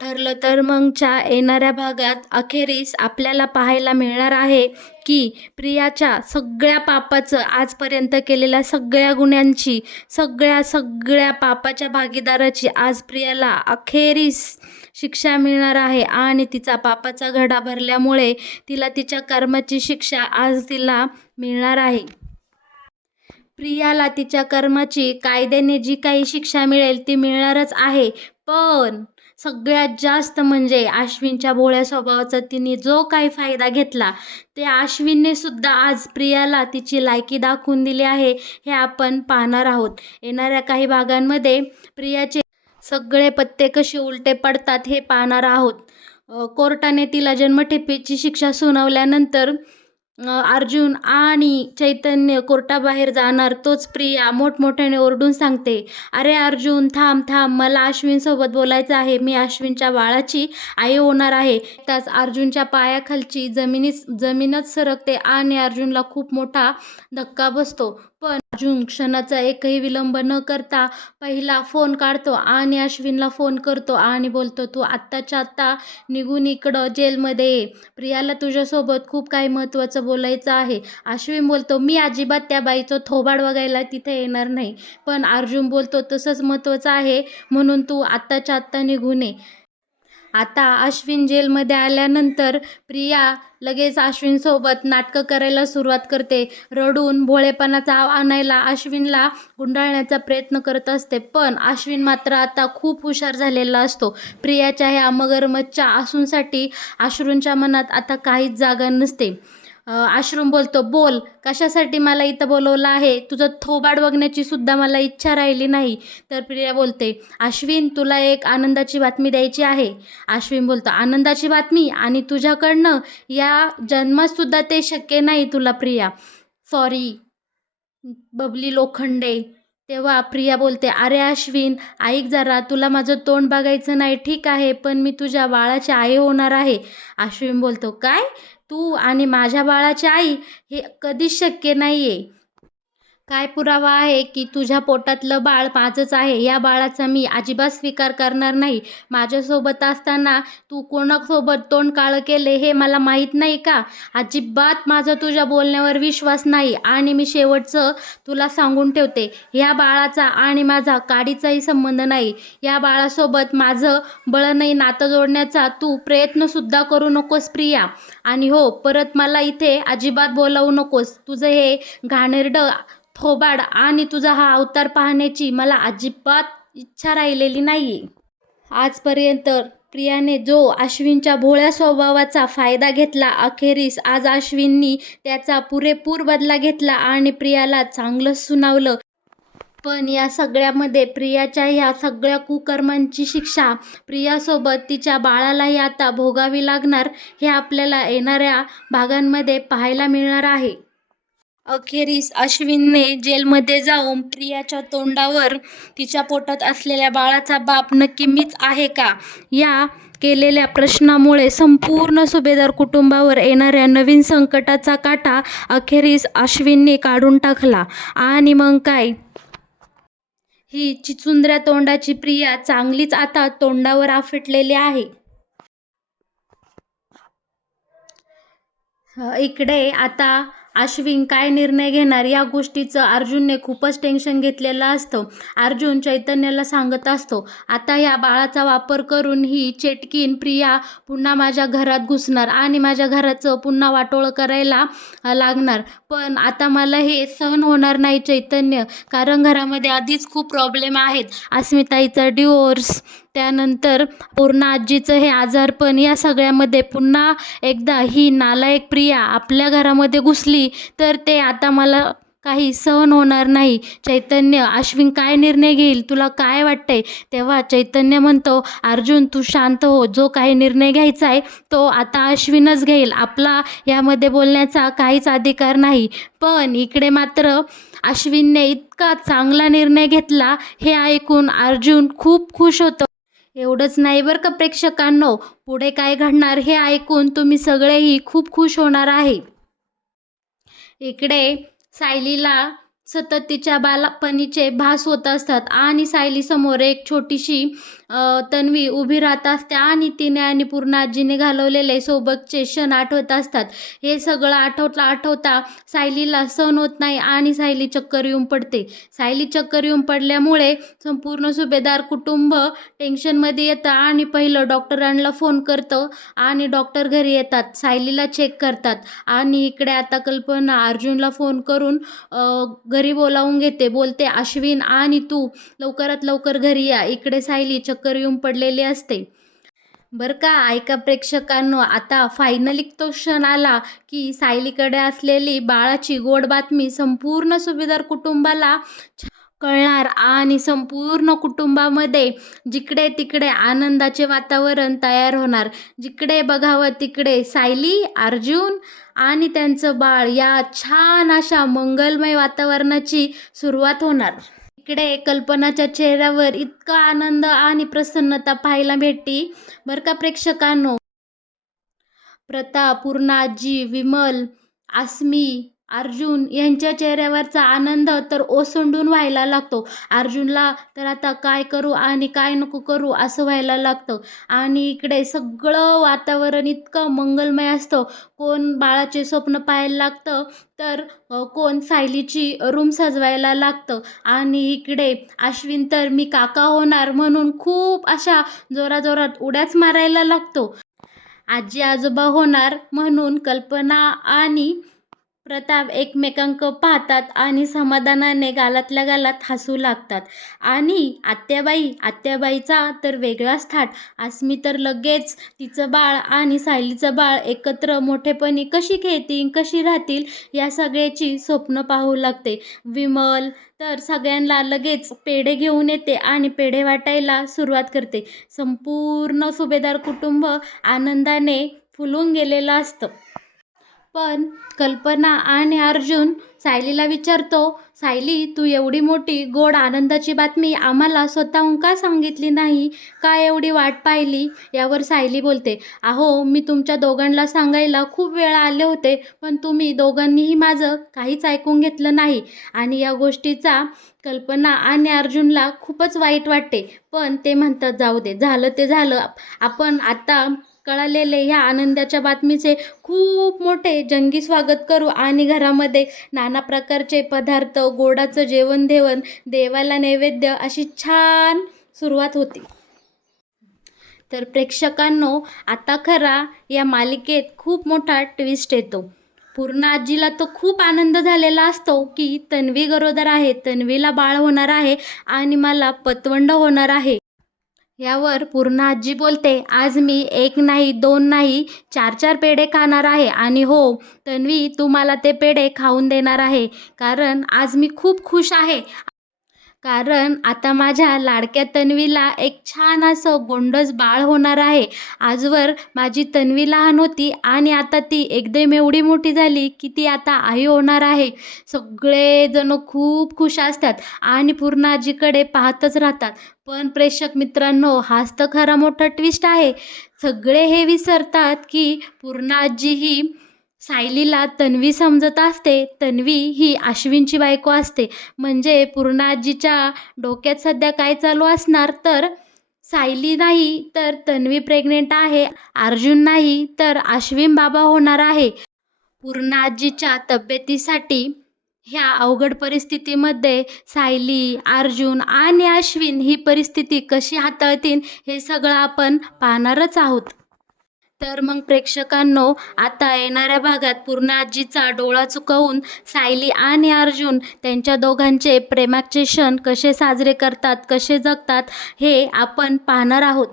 ठरलं तर मगच्या येणाऱ्या भागात अखेरीस आपल्याला पाहायला मिळणार आहे की प्रियाच्या सगळ्या पापाचं, आजपर्यंत केलेल्या सगळ्या गुन्ह्यांची, सगळ्या सगळ्या पापाच्या भागीदाराची आज प्रियाला अखेरीस शिक्षा मिळणार आहे. आणि तिचा पापाचा घडा भरल्यामुळे तिला तिच्या कर्माची शिक्षा आज तिला मिळणार आहे. प्रियाला तिच्या कर्माची कायद्याने जी काही शिक्षा मिळेल ती मिळणारच आहे. पण सगळ्यात जास्त म्हणजे अश्विनच्या भोळ्या स्वभावाचा तिने जो काही फायदा घेतला, ते अश्विनने सुद्धा आज प्रियाला तिची लायकी दाखवून दिली आहे, हे आपण पाहणार आहोत. येणाऱ्या काही भागांमध्ये प्रियाचे सगळे पत्ते कसे उलटे पडतात हे पाहणार आहोत. कोर्टाने तिला जन्मठेपेची शिक्षा सुनावल्यानंतर अर्जुन आणि चैतन्य कोर्टाबाहेर जाणार. तोच प्रिया मोठमोठ्याने ओरडून सांगते, "अरे अर्जुन, थांब थांब, मला अश्विनसोबत बोलायचं आहे. मी अश्विनच्या बाळाची आई होणार आहे." त्याच अर्जुनच्या पायाखालची जमीनच सरकते आणि अर्जुनला खूप मोठा धक्का बसतो. पण अर्जुन क्षणाचा एकही विलंब न करता पहिला फोन काढतो आणि अश्विनला फोन करतो आणि बोलतो, "तू आत्ताच्या आत्ता निघून इकडं जेलमध्ये ये. प्रियाला तुझ्यासोबत खूप काही महत्त्वाचं बोलायचं आहे." अश्विन बोलतो, "मी अजिबात त्या बाईचं थोबाड बघायला तिथे येणार नाही." पण अर्जुन बोलतो, "तसंच महत्त्वाचं आहे म्हणून तू आत्ताच्या आत्ता निघून ये." आता अश्विन जेलमध्ये आल्यानंतर प्रिया लगेच अश्विनसोबत नाटकं करायला सुरुवात करते. रडून भोळेपणाचा आणायला अश्विनला गुंडाळण्याचा प्रयत्न करत असते. पण अश्विन मात्र आता खूप हुशार झालेला असतो. प्रियाच्या ह्या मगरमच्छच्या आसूंसाठी अश्रूंच्या मनात आता काहीच जागा नसते. अश्रून बोलतो, "बोल, कशासाठी मला इथं बोलवलं आहे? तुझं थोबाड बघण्याची सुद्धा मला इच्छा राहिली नाही." तर प्रिया बोलते, "अश्विन, तुला एक आनंदाची बातमी द्यायची आहे." अश्विन बोलतो, "आनंदाची बातमी? आणि तुझ्याकडनं? या जन्मात सुद्धा ते शक्य नाही तुला प्रिया. सॉरी बबली लोखंडे." तेव्हा प्रिया बोलते, "अरे अश्विन, ऐक जरा, तुला माझं तोंड बघायचं नाही ठीक आहे, पण मी तुझ्या बाळाची आई होणार आहे." अश्विन बोलतो, "काय? तू आणि माझ्या बाळाची आई? हे कधीच शक्य नाहीये. काय पुरावा आहे की तुझ्या पोटातलं बाळ माझंच आहे? या बाळाचा मी अजिबात स्वीकार करणार नाही. माझ्यासोबत असताना तू कोणासोबत तोंड काळं केले हे मला माहीत नाही का? अजिबात माझा तुझ्या बोलण्यावर विश्वास नाही. आणि मी शेवटचं तुला सांगून ठेवते, ह्या बाळाचा आणि माझा काडीचाही संबंध नाही. या बाळासोबत माझं बळंही नातं जोडण्याचा तू प्रयत्नसुद्धा करू नकोस प्रिया. आणि हो, परत मला इथे अजिबात बोलावू नकोस. तुझं हे घाणेरडं थोबाड आणि तुझा हा अवतार पाहण्याची मला अजिबात इच्छा राहिलेली नाहीये." आजपर्यंत प्रियाने जो अश्विनच्या भोळ्या स्वभावाचा फायदा घेतला, अखेरीस आज अश्विननी त्याचा पुरेपूर बदला घेतला आणि प्रियाला चांगलंच सुनावलं. पण या सगळ्यामध्ये प्रियाच्या ह्या सगळ्या कुकर्मांची शिक्षा प्रियासोबत तिच्या बाळालाही आता भोगावी लागणार, हे आपल्याला येणाऱ्या भागांमध्ये पाहायला मिळणार आहे. अखेरीस अश्विनने जेलमध्ये जाऊन प्रियाच्या तोंडावर तिच्या पोटात असलेल्या बाळाचा बाप नक्की मीच आहे का, या केलेल्या प्रश्नामुळे संपूर्ण सुभेदार कुटुंबावर येणाऱ्या नवीन संकटाचा काटा अखेरीस अश्विनने काढून टाकला. आणि मग काय, ही चिचुंद्र्या तोंडाची प्रिया चांगलीच आता तोंडावर आपटलेली आहे. इकडे आता अश्विन काय निर्णय घेणार या गोष्टीचं अर्जुनने खूपच टेन्शन घेतलेलं असतं. अर्जुन चैतन्याला सांगत असतो, "आता या बाळाचा वापर करून ही चेटकीन प्रिया पुन्हा माझ्या घरात घुसणार आणि माझ्या घराचं पुन्हा वाटोळं करायला लागणार. पण आता मला हे सहन होणार नाही चैतन्य, कारण घरामध्ये आधीच खूप प्रॉब्लेम आहेत. अस्मिताईचा डिवोर्स, त्यानंतर पूर्ण आजीचं हे आजारपण, या सगळ्यामध्ये पुन्हा एकदा ही नालायक प्रिया आपल्या घरामध्ये घुसली तर ते आता मला काही सहन होणार नाही. चैतन्य, अश्विन काय निर्णय घेईल, तुला काय वाटतंय?" तेव्हा चैतन्य म्हणतो, "अर्जुन, तू शांत हो. जो काही निर्णय घ्यायचा आहे तो आता अश्विनच घेईल. आपला यामध्ये बोलण्याचा काहीच अधिकार नाही." पण इकडे मात्र अश्विनने इतका चांगला निर्णय घेतला हे ऐकून अर्जुन खूप खुश होतो. एवढंच नाही बरं का प्रेक्षकांनो, पुढे काय घडणार हे ऐकून तुम्ही सगळेही खूप खुश होणार आहे. इकडे सायलीला सतत तिच्या बालपणीचे भास होत असतात आणि सायलीसमोर एक छोटीशी तन्वी उभी राहत असते आणि तिने आणि पूर्ण आजीने घालवलेले सोबतचे क्षण आठवत असतात. हे सगळं आठवता सायलीला सहन होत नाही आणि सायली चक्कर येऊन पडते. सायली चक्कर येऊन पडल्यामुळे संपूर्ण सुभेदार कुटुंब टेन्शनमध्ये येतं आणि पहिलं डॉक्टरांना फोन करतं आणि डॉक्टर घरी येतात. सायलीला चेक करतात आणि इकडे आता कल्पना अर्जुनला फोन करून घरी बोलावून घेते. बोलते, अश्विन आणि तू लवकरात लवकर घरी या, इकडे सायली चक्कर येऊन पडलेली असते. बरं का, ऐका प्रेक्षकांनो, आता फायनली तो क्षण आला की सायलीकडे असलेली बाळाची गोड बातमी संपूर्ण सुभेदार कुटुंबाला कळणार आणि संपूर्ण कुटुंबामध्ये जिकडे तिकडे आनंदाचे वातावरण तयार होणार. जिकडे बघावं तिकडे सायली, अर्जुन आणि त्यांचं बाळ या छान अशा मंगलमय वातावरणाची सुरुवात होणार. इकडे कल्पनाच्या चेहऱ्यावर इतका आनंद आणि प्रसन्नता पाहायला भेटती. बरं का प्रेक्षकांनो, प्रताप, पूर्ण आजी, विमल, आसमी, अर्जुन यांच्या चेहऱ्यावरचा आनंद तर ओसंडून व्हायला लागतो. अर्जुनला तर आता काय करू आणि काय नको करू असं व्हायला लागतं. आणि इकडे सगळं वातावरण इतकं मंगलमय असतं. कोण बाळाचे स्वप्न पाहायला लागतं, तर कोण सायलीची रूम सजवायला लागतं. आणि इकडे अश्विन तर मी काका होणार म्हणून खूप अशा जोराजोरात उड्याच मारायला लागतो. आजी आजोबा होणार म्हणून कल्पना आणि प्रताप एकमेकांक पाहतात आणि समाधानाने गालातल्या गालात हसू लागतात. आणि आत्याबाईचा तर वेगळाच थाट. आसमी तर लगेच तिचं बाळ आणि सायलीचं बाळ एकत्र मोठेपणी कशी खेळतील, कशी राहतील या सगळ्याची स्वप्न पाहू लागते. विमल तर सगळ्यांना लगेच पेढे घेऊन येते आणि पेढे वाटायला सुरुवात करते. संपूर्ण सुभेदार कुटुंब आनंदाने फुलून गेलेलं असतं. पण कल्पना आणि अर्जुन सायलीला विचारतो, सायली, तू एवढी मोठी गोड आनंदाची बातमी आम्हाला स्वतःहून का सांगितली नाही? का एवढी वाट पाहिली? यावर सायली बोलते, अहो, मी तुमच्या दोघांना सांगायला खूप वेळा आले होते, पण तुम्ही दोघांनीही माझं काहीच ऐकून घेतलं नाही. आणि या गोष्टीचा कल्पना आणि अर्जुनला खूपच वाईट वाटते. पण ते म्हणतात, जाऊ दे, झालं ते झालं. आपण आता कळालेले ह्या आनंदाच्या बातमीचे खूप मोठे जंगी स्वागत करू आणि घरामध्ये नाना प्रकारचे पदार्थ, गोडाचं जेवण देवण, देवाला नैवेद्य अशी छान सुरुवात होती. तर प्रेक्षकांनो, आता खरा या मालिकेत खूप मोठा ट्विस्ट येतो. पूर्ण आजीला तो खूप आनंद झालेला असतो की तन्वी गरोदर आहे, तन्वीला बाळ होणार आहे आणि मला पतवंड होणार आहे. यावर पूर्ण आजी बोलते, आज मी 1 नाही, 2 नाही, 4 पेढे खाणार आहे. आणि हो तन्वी, तू मला ते पेढे खाऊन देणार आहे, कारण आज मी खूप खुश आहे. कारण आता माझ्या लाडक्या तन्वीला एक छान असं गोंडस बाळ होणार आहे. आजवर माझी तन्वी लहान होती आणि आता ती एकदम एवढी मोठी झाली की ती आता आई होणार आहे. सगळेजण खूप खुश असतात आणि पूर्ण आजीकडे पाहतच राहतात. पण प्रेक्षक मित्रांनो, हाच तर खरा मोठा ट्विस्ट आहे. सगळे हे विसरतात की पूर्ण आजी ही सायलीला तन्वी समजत असते. तन्वी ही अश्विनची बायको असते. म्हणजे पूर्ण आजीच्या डोक्यात सध्या काय चालू असणार, तर सायली नाही तर तन्वी प्रेग्नेंट आहे, अर्जुन नाही तर अश्विन बाबा होणार आहे. पूर्ण आजीच्या तब्येतीसाठी ह्या अवघड परिस्थितीमध्ये सायली, अर्जुन आणि अश्विन ही परिस्थिती कशी हाताळतील हे सगळं आपण पाहणारच आहोत. तर मग प्रेक्षकांनो, आता येणाऱ्या भागात पूर्ण आजीचा डोळा चुकवून सायली आणि अर्जुन त्यांच्या दोघांचे प्रेमाचे क्षण कसे साजरे करतात, कसे जगतात हे आपण पाहणार आहोत.